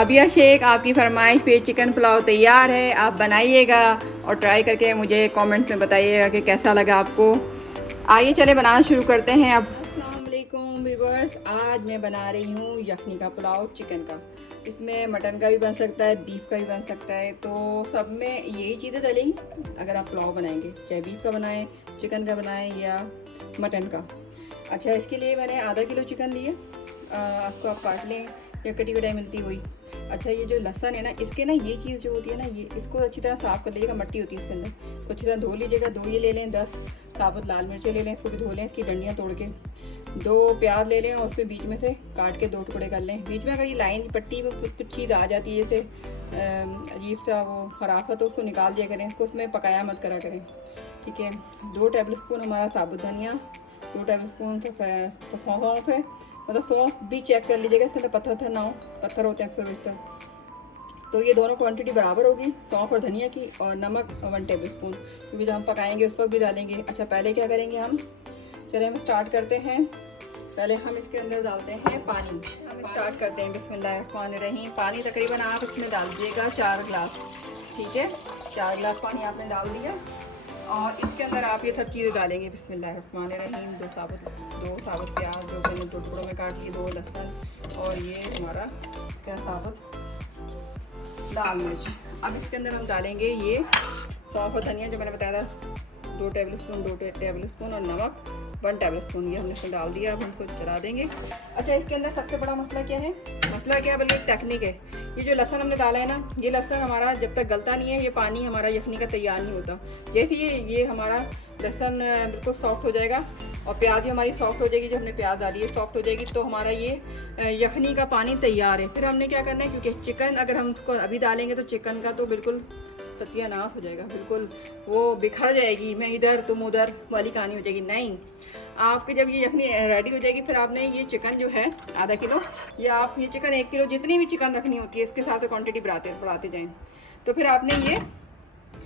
अबिया शेख आपकी फरमाइश पे चिकन पुलाव तैयार है, आप बनाइएगा और ट्राई करके मुझे कमेंट्स में बताइएगा कि कैसा लगा आपको। आइए चले बनाना शुरू करते हैं अब। अस्सलाम वालेकुम व्यूअर्स, आज मैं बना रही हूँ यखनी का पुलाव चिकन का। इसमें मटन का भी बन सकता है, बीफ का भी बन सकता है, तो सब में यही चीज़ें डलेंगी अगर आप पुलाव बनाएंगे, चाहे बीफ का बनाएं, चिकन का बनाएं या मटन का। अच्छा, इसके लिए मैंने आधा किलो चिकन लिए, इसको आप काट लें या कटी कटाई मिलती है वही। अच्छा, ये जो लहसन है ना, इसके ना ये चीज़ जो होती है ना, ये इसको अच्छी तरह साफ़ कर लीजिएगा, मट्टी होती है इसके अंदर, तो अच्छी तरह धो लीजिएगा। 2 ये ले लें, 10 साबुत लाल मिर्चें ले लें, इसको भी धो लें, इसकी डंडियाँ तोड़ के। 2 प्याज ले लें और उसमें बीच में से काट के 2 टुकड़े कर लें। बीच में अगर ये लाइन पट्टी में कुछ चीज़ आ जाती है जैसे अजीब सा वो खराब है, तो उसको निकाल दिया करें, इसको उसमें पकाया मत करा करें, ठीक है। 2 टेबल स्पून हमारा साबुत धनिया, 2 टेबल स्पून सौंफ है, मतलब सौंफ भी चेक कर लीजिएगा इसके अंदर पत्थर ना हो, पत्थर होते हैं अक्सर इस। तो ये दोनों क्वांटिटी बराबर होगी सौंफ और धनिया की। और नमक 1 टेबल स्पून, क्योंकि जब हम पकाएंगे उस वक्त भी डालेंगे। अच्छा, पहले क्या करेंगे हम, चलिए हम स्टार्ट करते हैं। पहले हम इसके अंदर डालते हैं पानी। हम स्टार्ट करते हैं, बिस्मिल्लाहिर्रहमानिर्रहीम। पानी तकरीबन आप इसमें डाल दीजिएगा 4 गिलास, ठीक है। 4 गिलास पानी आपने डाल दिया और इसके अंदर आप ये सब चीज़ें डालेंगे। बिस्मिल्लाहिर्रहमानिर्रहीम। 2 साबुत प्याज, 2 मैंने 2 टुकड़ों में काट लिए, 2 लहसुन और ये हमारा क्या साबुत लाल मिर्च। अब इसके अंदर हम डालेंगे ये सौंफ और धनिया जो मैंने बताया था, 2 टेबल स्पून और नमक 1 टेबल स्पून, ये हमने इसमें डाल दिया। अब हम इसको चला देंगे। अच्छा, इसके अंदर सबसे बड़ा मसला क्या है, बल्कि टेक्निक है। ये जो लहसुन हमने डाला है ना, ये लहसुन हमारा जब तक गलता नहीं है, ये पानी हमारा यखनी का तैयार नहीं होता। जैसे ये हमारा लहसुन बिल्कुल सॉफ्ट हो जाएगा और प्याज भी हमारी सॉफ्ट हो जाएगी, जो हमने प्याज डाली है सॉफ्ट हो जाएगी, तो हमारा ये यखनी का पानी तैयार है। फिर हमने क्या करना है, क्योंकि चिकन अगर हम उसको अभी डालेंगे तो चिकन का तो बिल्कुल सत्यानाश हो जाएगा, बिल्कुल वो बिखर जाएगी, मैं इधर तुम उधर वाली कहानी हो जाएगी। नहीं, आपके जब ये यखनी रेडी हो जाएगी, फिर आपने ये चिकन जो है आधा किलो, या आप ये चिकन 1 किलो, जितनी भी चिकन रखनी होती है इसके साथ क्वांटिटी बढ़ाते जाएँ। तो फिर आपने ये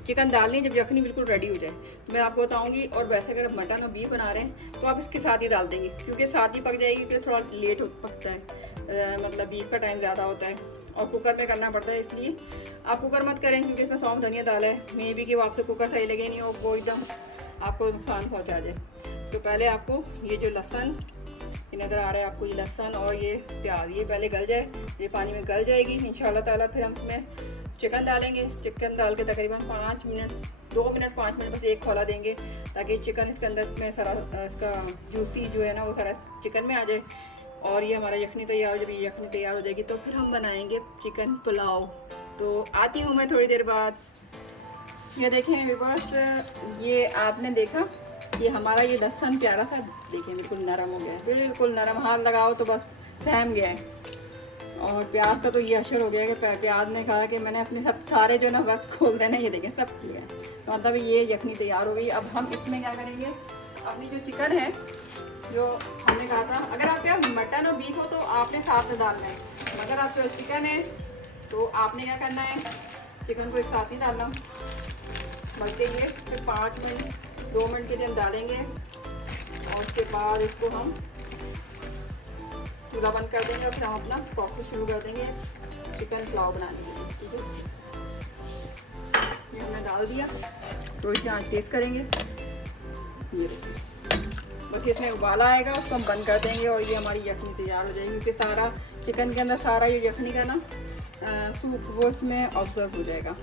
चिकन डालनी जब यखनी बिल्कुल रेडी हो जाए, तो मैं आपको बताऊंगी। और वैसे अगर आप मटन और बीफ बना रहे हैं तो आप इसके साथ ही डाल देंगे, क्योंकि साथ ही पक जाएगी, क्योंकि थोड़ा लेट पकता है, मतलब बीफ का टाइम ज़्यादा होता है और कुकर में करना पड़ता है, इसलिए आप कुकर मत करें, क्योंकि इसमें सौंफ धनिया डाला है, मे भी कि वो आपसे कुकर सही लगे नहीं और वो एकदम आपको नुकसान पहुँचा जाए। तो पहले आपको ये जो लहसुन ये नज़र आ रहा है आपको, ये लहसुन और ये प्याज ये पहले गल जाए, ये पानी में गल जाएगी इंशाल्लाह ताला। फिर हम इसमें चिकन डालेंगे। चिकन डाल के तकरीबन 5 मिनट 2 मिनट 5 मिनट बस एक खोला देंगे, ताकि चिकन इसके अंदर में सारा इसका जूसी जो है ना वो सारा चिकन में आ जाए। और ये हमारा यखनी तैयार, जब ये यखनी तैयार हो जाएगी तो फिर हम बनाएंगे चिकन पुलाव। तो आती हूँ मैं थोड़ी देर बाद। ये देखें व्यूअर्स, ये आपने देखा, ये हमारा ये लहसुन प्यारा सा देखें बिल्कुल नरम हो गया है, बिल्कुल नरम, हाथ लगाओ तो बस सहम गया है। और प्याज का तो ये असर हो गया कि प्याज ने कहा कि मैंने अपने सब सारे जो ना वक्त खोल देना, ये देखें सब खुल गया, तो मतलब ये यखनी तैयार हो गई। अब हम इसमें क्या करेंगे, अपनी जो चिकन है जो हमने कहा था, अगर आपके पास मटन और बीफ हो तो आपने साथ में डालना है, अगर आपके पास चिकन है तो आपने क्या करना है, चिकन को एक साथ ही डालना बल्कि ये। फिर 5 मिनट 2 मिनट के लिए हम डालेंगे और उसके बाद इसको हम चूल्हा बंद कर देंगे और फिर हम अपना प्रोसेस शुरू कर देंगे चिकन पुलाव बनाने के लिए, ठीक है। ये हमने डाल दिया, तो इसे आँच तेज़ करेंगे, ये बस इसमें उबाला आएगा, उसको हम बंद कर देंगे और ये हमारी यखनी तैयार हो जाएगी, क्योंकि सारा चिकन के अंदर सारा ये यखनी का ना सूप वो इसमें ऑब्जर्व हो जाएगा।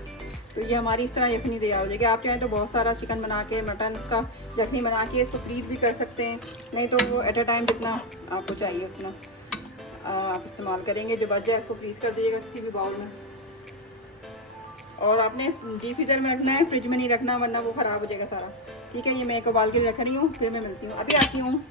तो ये हमारी इस तरह यखनी तैयार हो जाएगी। आप चाहें तो बहुत सारा चिकन बना के, मटन का यखनी बना के इसको फ्रीज भी कर सकते हैं, नहीं तो वो एट अ टाइम जितना आपको चाहिए उतना आप इस्तेमाल करेंगे। जो बच जाए उसको फ्रीज कर दीजिएगा किसी भी बाउल में, और आपने डीप फ्रीजर में रखना है, फ्रिज में नहीं रखना, वरना वो ख़राब हो जाएगा सारा, ठीक है। ये मैं एक उबाल के रख रही हूँ, फिर मैं मिलती हूँ, अभी आती हूँ।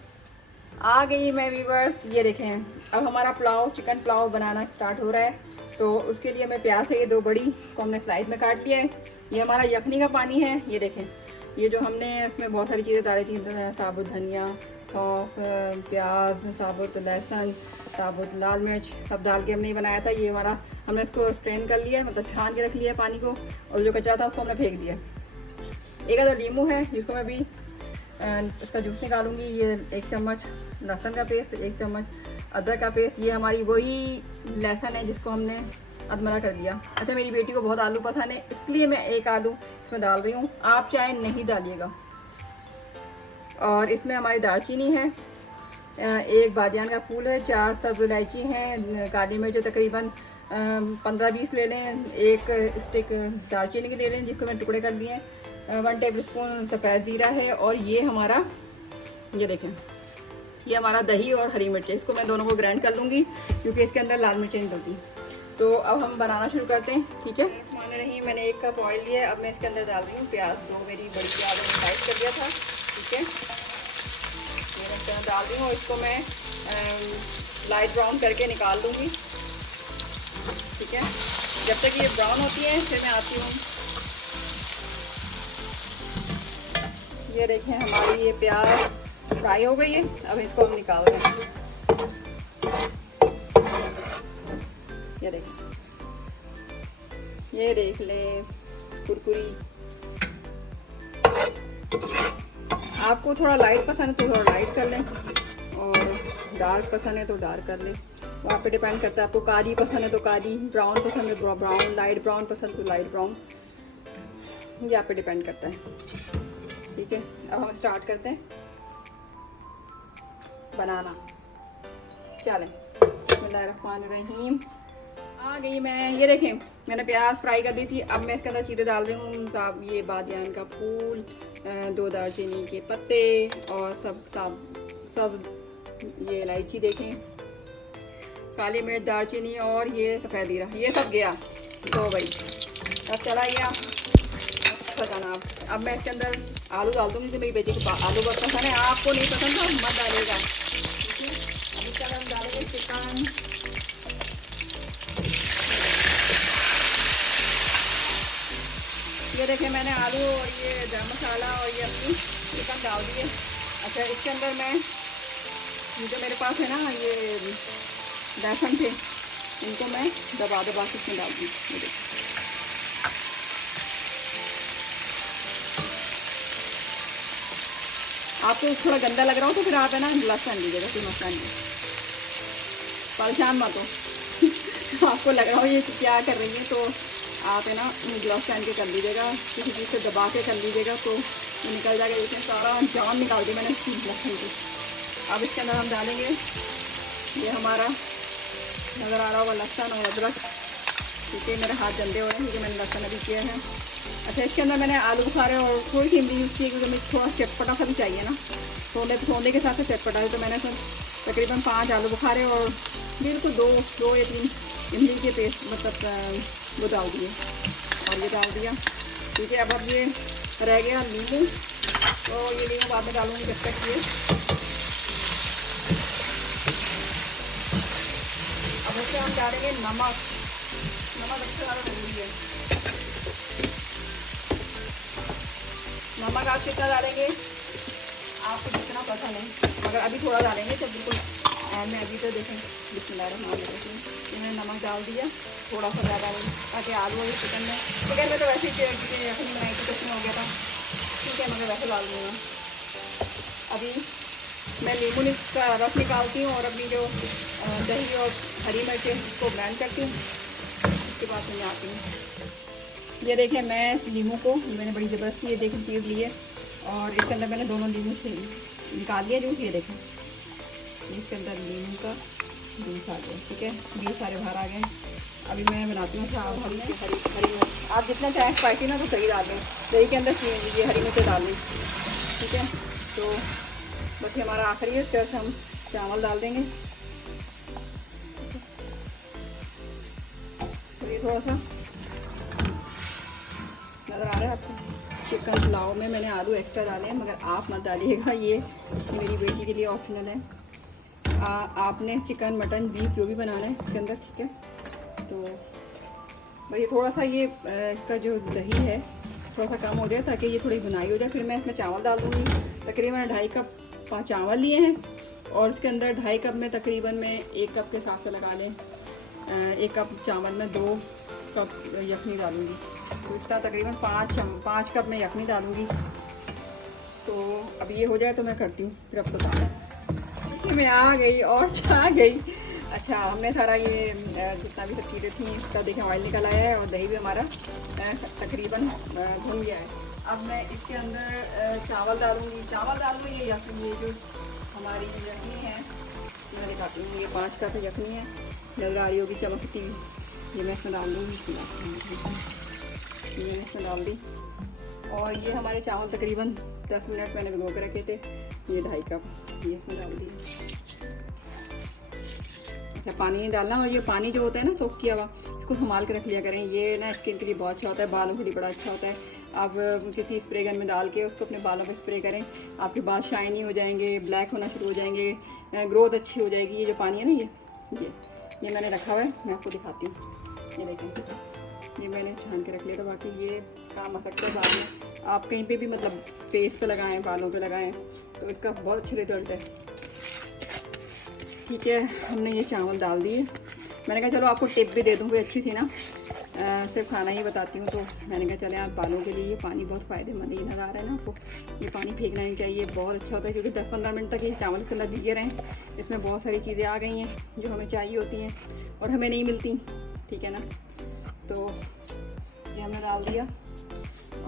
आ गई मैं व्यूअर्स, ये देखें अब हमारा पुलाव, चिकन पुलाव बनाना स्टार्ट हो रहा है। तो उसके लिए मैं प्याज है ये 2 बड़ी, इसको हमने स्लाइस में काट लिया है। ये हमारा यखनी का पानी है, ये देखें, ये जो हमने इसमें बहुत सारी चीज़ें डाली थी, साबुत धनिया, सौंफ, प्याज, साबुत लहसुन, साबुत लाल मिर्च सब डाल के हमने ये बनाया था। ये हमारा हमने इसको स्ट्रेन कर लिया, मतलब छान के रख लिया पानी को, और जो कचरा था उसको हमने फेंक दिया। एक आधा लीमू है जिसको मैं भी इसका जूस निकालूंगी। ये 1 चम्मच लहसुन का पेस्ट, 1 चम्मच अदरक का पेस्ट। ये हमारी वही लहसुन है जिसको हमने अधमरा कर दिया। अच्छा, मेरी बेटी को बहुत आलू पसंद है, इसलिए मैं एक आलू इसमें डाल रही हूँ, आप चाहे नहीं डालिएगा। और इसमें हमारी दालचीनी है, एक बादियान का फूल है, 4 सब इलायची हैं, काली मिर्च तकरीबन 15-20 ले लें, एक स्टिक दालचीनी की ले लें जिसको मैं टुकड़े कर दिए, 1 टेबल स्पून सफ़ेद ज़ीरा है। और ये हमारा, ये देखें, ये हमारा दही और हरी मिर्च है, इसको मैं दोनों को ग्राइंड कर लूँगी क्योंकि इसके अंदर लाल मिर्चें नहीं डलती। तो अब हम बनाना शुरू करते हैं, ठीक है। मान रही मैंने 1 कप ऑयल लिया है, अब मैं इसके अंदर डाल रही हूँ प्याज, 2 मेरी बड़ी प्याज मैंने फ्राई कर दिया था, ठीक है। ये मैं इसके अंदर डाल रही हूँ और इसको मैं लाइट ब्राउन करके निकाल दूँगी, ठीक है। जब तक ये ब्राउन होती है फिर मैं आती हूँ। ये देखें हमारी ये प्याज फ्राई हो गई है, अब इसको हम निकाल रहे हैं। ये देखें, ये देख लें कुरकुरी। आपको थोड़ा लाइट पसंद है तो थोड़ा लाइट कर लें, और डार्क पसंद है तो डार्क कर लें, वो आप पे डिपेंड करता है। आपको कारी पसंद है तो कारी, ब्राउन पसंद है तो ब्राउन, लाइट ब्राउन पसंद तो लाइट ब्राउन, ये आप पे डिपेंड करता है, ठीक है। अब हम स्टार्ट करते हैं बनाना, चलें। बिस्मिल्लाहिर्रहमानिर्रहीम। आ गई मैं, ये देखें मैंने प्याज फ्राई कर दी थी, अब मैं इसके अंदर चीज़ें डाल रही हूँ। ये बादियान का फूल, 2 दालचीनी के पत्ते और सब ये इलायची देखें, काली मिर्च, दालचीनी और ये सफ़ेद ज़ीरा, ये सब गया। तो भाई अब चला गया जनाब। अब मैं इसके अंदर आलू डाल दूँगी, मेरी बेटी को आलू बहुत पसंद है, आपको नहीं पसंद तो मत डालेगा, ठीक है। अब इसके अंदर हम डालेंगे चिकन, ये देखें मैंने आलू और ये गरम मसाला और ये अपनी चिकन डाल दिए। अच्छा, इसके अंदर मैं ये जो मेरे पास है ना ये लहसुन थे, इनको मैं दबा के इसमें डाल दी। ये देखिए, आपको थोड़ा गंदा लग रहा हो तो फिर आप है ना लहसुन लीजिएगा, कोई मसला नहीं, परेशान मत हो। आपको लग रहा हो ये क्या कर रही है तो आप है ना ग्लास पहन के कर लीजिएगा, किसी चीज़ से दबा के कर लीजिएगा तो ये निकल जाएगा। इसमें सारा जान निकाल दी मैंने इसकी लहसुन की। अब इसके अंदर हम डालेंगे ये हमारा नज़र आ रहा होगा लहसुन और अदरक, ठीक है। मेरे हाथ गंदे हो रहे हैं क्योंकि मैंने लहसुन अभी किया है। अच्छा, इसके अंदर मैंने आलू बुखारे और थोड़ी सी इमली यूज़ की है क्योंकि मुझे थोड़ा चटपटा सा भी चाहिए ना, सोने के साथ से चटपटा है। तो मैंने इसमें तकरीबन 5 आलू बुखारे और बिल्कुल 2 या 3 इमली के पेस्ट मतलब वो डाल दिए और ये डाल दिया, ठीक है। अब ये रह गया नींबू, तो ये नींबू बाद में डालूंगी जब तक ये। अब इससे हम डालेंगे नमक, नमक सबसे ज़्यादा ज़रूरी है। नमक आप कितना डालेंगे, आपको जितना पसंद है, मगर अभी थोड़ा डालेंगे तो बिल्कुल मैं अभी तो देखें। बिस्मिल्लाहिर्रहमानिर्रहीम, मैंने नमक डाल दिया थोड़ा सा ज़्यादा, ताकि आलू और चिकन में तो वैसे ही यखनी बनाई थी तो उसमें हो गया था, ठीक है, मगर वैसे डाल दूँगा। अभी मैं नींबू का रस निकालती हूँ और अपनी जो दही और हरी मिर्च को ग्राइंड करती हूँ, उसके बाद मैं आती हूँ। ये देखें मैं नींबू को, ये मैंने बड़ी ज़बरदस्ती ये देखें चीज़ ली है और इसके अंदर मैंने दोनों नींबू से निकाल लिया जूस। ये देखें इसके अंदर नींबू का जूस आ गया, ठीक है, 20 सारे बाहर आ गए। अभी मैं बनाती हूँ हरी मिर्च, आप जितना चाहें स्पाइसी ना तो सही डाल दें, दही के अंदर ये हरी मिर्च डाल दें, ठीक है। तो बस ये हमारा आखिरी है, इसके हम चावल डाल देंगे। तो ये थोड़ा सा नज़र आ रहा है आपको, चिकन पुलाव में मैंने आलू एक्स्ट्रा डाले हैं, मगर आप मत डालिएगा, ये मेरी बेटी के लिए ऑप्शनल है। आपने चिकन मटन बीफ जो भी बनाना है इसके अंदर, ठीक है। तो भाई थोड़ा सा ये इसका जो दही है थोड़ा सा कम हो जाए ताकि ये थोड़ी बुनाई हो जाए। फिर मैं इसमें चावल डाल दूँगी, तकरीबन 2.5 कप चावल लिए हैं और उसके अंदर 2.5 कप में तकरीबन मैं 1 कप के हिसाब से लगा लें, 1 कप चावल में 2 कप यखनी डालूँगी, तो इसका तकरीबन 5 कप मैं यखनी डालूँगी। तो अब ये हो जाए तो मैं करती हूँ, फिर अब बताना। मैं आ गई और छा गई, अच्छा, हमने सारा ये जितना भी सब चीज़ें थी इसका देखें ऑयल निकल आया है और दही भी हमारा तकरीबन भुन गया है। अब मैं इसके अंदर चावल डालूँगी या फिर ये जो हमारी यखनी है मैं दिखाती हूँ। ये 5 कप यखनी है, नजर आ रही होगी चमकती, ये मैं इसमें डाल दूँगी। ये मैं इसमें डाल दी और ये हमारे चावल तकरीबन 10 मिनट मैंने भिगो के रखे थे, ये 2.5 कप ये इसमें डाल दिए। अच्छा, पानी नहीं डालना, और ये पानी जो होता है ना सोख किया हुआ, इसको संभाल के रख लिया करें। ये ना स्किन के लिए बहुत अच्छा होता है, बालों के लिए बड़ा अच्छा होता है। आप किसी स्प्रे गन में डाल के उसको अपने बालों पे स्प्रे करें, आपके बाल शाइनी हो जाएंगे, ब्लैक होना शुरू हो जाएंगे, ग्रोथ अच्छी हो जाएगी। ये जो पानी है ना ये मैंने रखा हुआ है, मैं आपको दिखाती हूँ। ये देखें, ये मैंने छान के रख लिया था। बाकी ये काम आ सकता है बाद में, आप कहीं पे भी मतलब फेस पे लगाएं, बालों पे लगाएं, तो इसका बहुत अच्छा रिजल्ट है। ठीक है, हमने ये चावल डाल दिए। मैंने कहा चलो आपको टिप भी दे दूँ कोई अच्छी सी ना, सिर्फ खाना ही बताती हूँ। तो मैंने कहा चले आप बालों के लिए ये पानी बहुत फ़ायदेमंद ही नज़र आ रहा है ना आपको। ये पानी फेंकना नहीं चाहिए, बहुत अच्छा होता है, क्योंकि 10-15 मिनट तक ये चावल के अंदर भीगे रहें। इसमें बहुत सारी चीज़ें आ गई हैं जो हमें चाहिए होती हैं और हमें नहीं मिलती, ठीक है ना। तो ये हमने डाल दिया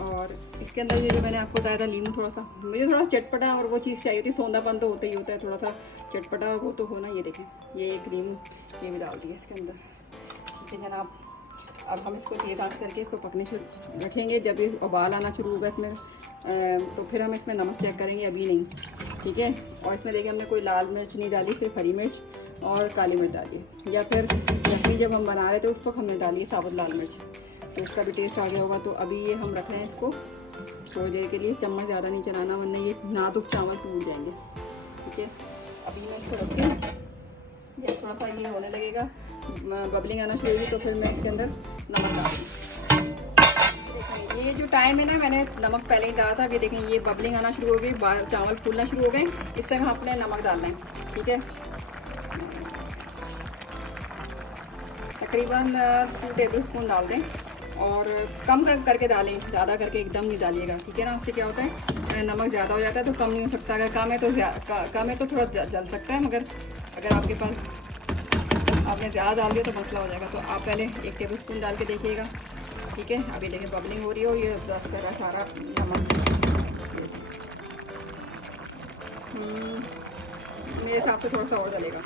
और इसके अंदर ये जो मैंने आपको बताया था लीमू, थोड़ा सा मुझे थोड़ा चटपटा और वो चीज़ चाहिए होती है, सौंधापन तो होता ही होता है, थोड़ा सा चटपटा वो तो होना। ये देखें, ये क्रीम ये भी डाल दिया इसके अंदर, ठीक है जनाब। अब हम इसको तेज आंच करके इसको पकने से रखेंगे। जब ये उबाल आना शुरू होगा इसमें तो फिर हम इसमें नमक चेक करेंगे, अभी नहीं, ठीक है। और इसमें देखिए हमने कोई लाल मिर्च नहीं डाली, सिर्फ हरी मिर्च और काली मिर्च डाली, या फिर जब हम बना रहे थे उस वक्त हमने डाली साबुत लाल मिर्च, तो उसका भी टेस्ट आ गया होगा। तो अभी ये हम रख रहे हैं इसको थोड़ी देर के लिए, चम्मच ज़्यादा नहीं चलाना वरना ये नाजुक चावल टूट जाएंगे, ठीक है। अभी मैं इसको रखती हूँ, जब थोड़ा सा ये होने लगेगा, बबलिंग आना शुरू होगी, तो फिर मैं इसके अंदर नमक डाल दूँ। ये जो टाइम है ना, मैंने नमक पहले ही डाला था। अभी देखें ये बबलिंग आना शुरू हो गई, चावल फूलना शुरू हो गए, इस टाइम अपने नमक डालना है, ठीक है। तकरीबन 2 टेबल स्पून डाल दें और कम करके डालें, ज़्यादा करके एकदम नहीं डालिएगा, ठीक है ना। उससे क्या होता है, नमक ज़्यादा हो जाता है तो कम नहीं हो सकता, अगर कम है तो थोड़ा जल सकता है, मगर अगर आपके पास आपने ज़्यादा डाल दिया तो मसला हो जाएगा। तो आप पहले 1 टेबल स्पून डाल के देखिएगा, ठीक है। अभी देखिए बबलिंग हो रही हो, ये सारा नमक मेरे हिसाब से थोड़ा सा और डलेगा,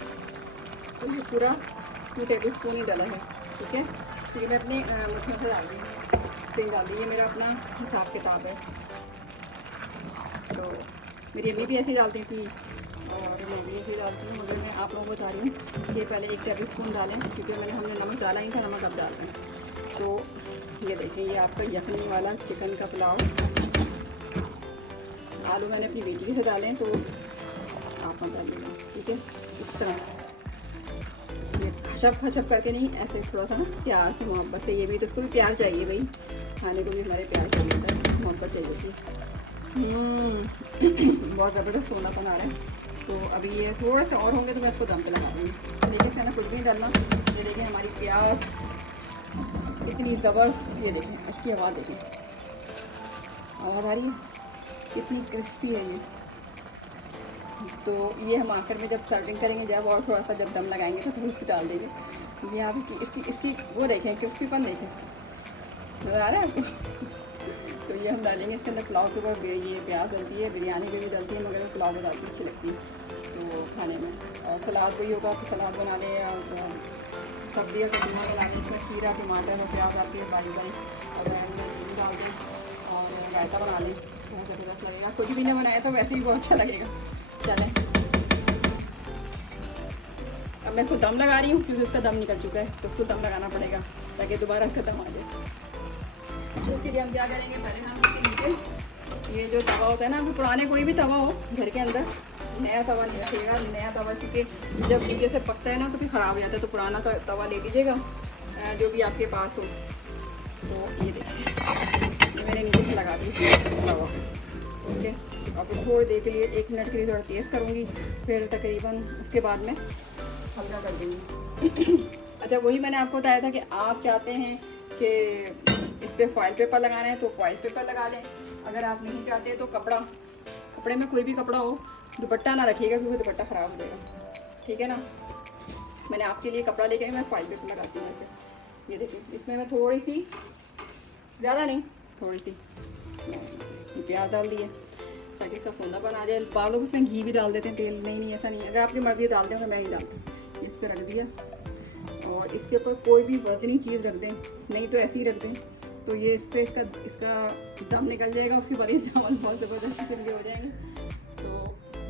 तो ये पूरा 2 टेबल स्पून ही डला है, ठीक है। तो मैं अपनी मुठियों से डाल दी, स्टिंग डाल दी, ये मेरा अपना हिसाब किताब है। तो मेरी अम्मी भी ऐसे डालती थी और मैं भी ऐसे डालती हूँ, मगर मैं आप लोगों को बता रही हूँ कि पहले 1 टेबल स्पून डालें, क्योंकि हमने नमक डाला ही था, नमक अब डाल दें। तो ये देखिए, ये आपका यखनी वाला चिकन का पुलाव। आलू मैंने अपनी बेटी से डालें तो आप मत डालिएगा, ठीक है। इस तरह ये खशब करके नहीं, ऐसे थोड़ा सा ना प्यार से, मोहब्बत से। ये भी तो इसको भी प्यार चाहिए भाई, खाने को भी हमारे प्यार चाहिए होता है, मोहब्बत चाहिए होती है। बहुत ज़बरदस्त सोनापन आ रहा है। तो अभी ये थोड़ा सा और होंगे तो मैं इसको दम पे लगा दूँगी। देखिए इसके अंदर कुछ भी डालना। ये देखिए हमारी प्याज इतनी ज़बरदस्त, ये देखें इसकी आवाज़ देखें, आवाज़ आ रही है, कितनी क्रिस्पी है ये। तो ये हम आखिर में जब सर्विंग करेंगे, जब और थोड़ा सा जब दम लगाएंगे तो थोड़ी सी डाल देंगे। यहाँ पे इसकी वो देखें, क्रिस्पीपन देखें, नज़र आ रहा है आपको। तो ये हम डालेंगे इसके अंदर। पुलाव के ऊपर ये प्याज डलती है, बिरयानी में भी डलती है, मगर पुलाव में डालती अच्छी लगती है तो खाने में। और सलाद भी होगा तो सलाद बना लें, और सब्जी का कदीमा बना लें, इसमें खीरा, टमाटर और प्याज डाल के बारीक और डाल दें और रायता बना लें, बहुत ज़बरदस्त लगेगा। कुछ भी नहीं बनाया तो वैसे ही बहुत अच्छा लगेगा। चलें, अब मैं इसको दम लगा रही हूँ, क्योंकि उसका दम निकल चुका है, तो उसको दम लगाना पड़ेगा ताकि दोबारा इसका दम आ जाए। तो इसके लिए हम क्या करेंगे, पहले हम इसके नीचे ये जो तवा होता है ना, पुराने कोई भी तवा हो घर के अंदर, नया तवा नहीं रखिएगा। नया तवा क्योंकि जब नीचे से पकता है ना तो फिर ख़राब हो जाता है, तो पुराना तवा ले लीजिएगा जो भी आपके पास हो। तो ये देखिए, ये मैंने नीचे से लगा दी तवा, ठीक है। और फिर थोड़ी देर के लिए 1 मिनट के लिए थोड़ा तेज़ करूँगी, फिर तकरीबन उसके बाद में हल्का कर दूँगी। अच्छा, वही मैंने आपको बताया था कि आप चाहते हैं कि इस पर फॉइल पेपर लगाना है तो फॉइल पेपर लगा लें। अगर आप नहीं चाहते तो कपड़े में कोई भी कपड़ा हो, दुपट्टा ना रखिएगा क्योंकि दुपट्टा ख़राब हो जाएगा, ठीक है ना। मैंने आपके लिए कपड़ा लेके आई, मैं फाइल पे लगाती हूँ ऐसे। ये देखिए, इसमें मैं थोड़ी सी, ज़्यादा नहीं, थोड़ी सी प्याज डाल दिए ताकि इसका सोंधापन आ जाए। बाद लोग उसमें घी भी डाल देते हैं, तेल नहीं, ऐसा नहीं है। अगर आपकी मर्ज़ी डाल दें तो मैं नहीं डालती। इस पर रख दिया और इसके ऊपर कोई भी वजनी चीज़ रख दें, नहीं तो ऐसे ही रख दें, तो ये इस पर इसका दम निकल जाएगा। उसके बाद ये चावल बहुत ज़बरदस्त किस्म के हो जाएंगे। तो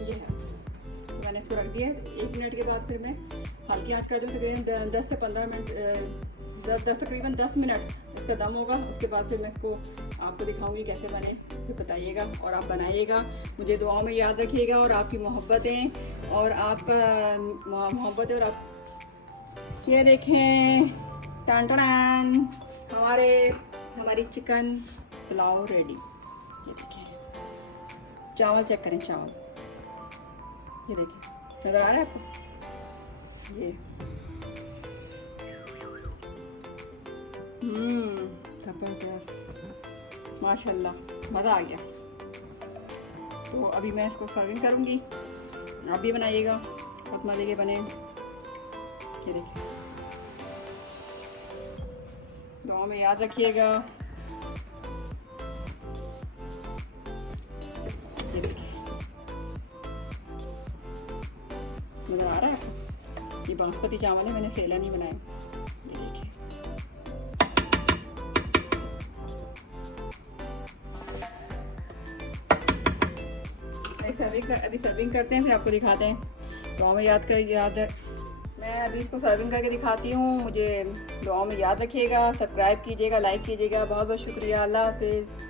ये है, तो मैंने इसको रख दिया। 1 मिनट के बाद फिर मैं हल्की आँच कर दूँ, तकरीबन 10 से 15 मिनट, तकरीबन 10 मिनट इसका दम होगा। उसके बाद फिर मैं इसको आपको दिखाऊंगी कैसे बने, फिर बताइएगा और आप बनाइएगा। मुझे दुआओं में याद रखिएगा, और आपकी मोहब्बतें और आपका मोहब्बत, और आप ये देखें, टान टान, हमारी चिकन पुलाव रेडी। ये देखिए, चावल चेक करें, चावल ये देखिए, नज़र आ रहा है आपको? ये ज़बरदस्त, माशाल्लाह, मज़ा आ गया। तो अभी मैं इसको सर्विंग करूँगी। आप भी बनाइएगा, बहुत मज़े के बने। ये देखिए, दुआ में याद रखिएगा। ये देखिए, मज़ा आ रहा है। ये बासमती चावल है, मैंने सेला नहीं बनाया। ये देखिए, अभी सर्विंग करते हैं, फिर आपको दिखाते हैं। दुआ में याद कर, मैं अभी इसको सर्विंग करके दिखाती हूँ। मुझे दुआ में याद रखिएगा, सब्सक्राइब कीजिएगा, लाइक कीजिएगा। बहुत बहुत शुक्रिया। अल्लाह हाफिज़।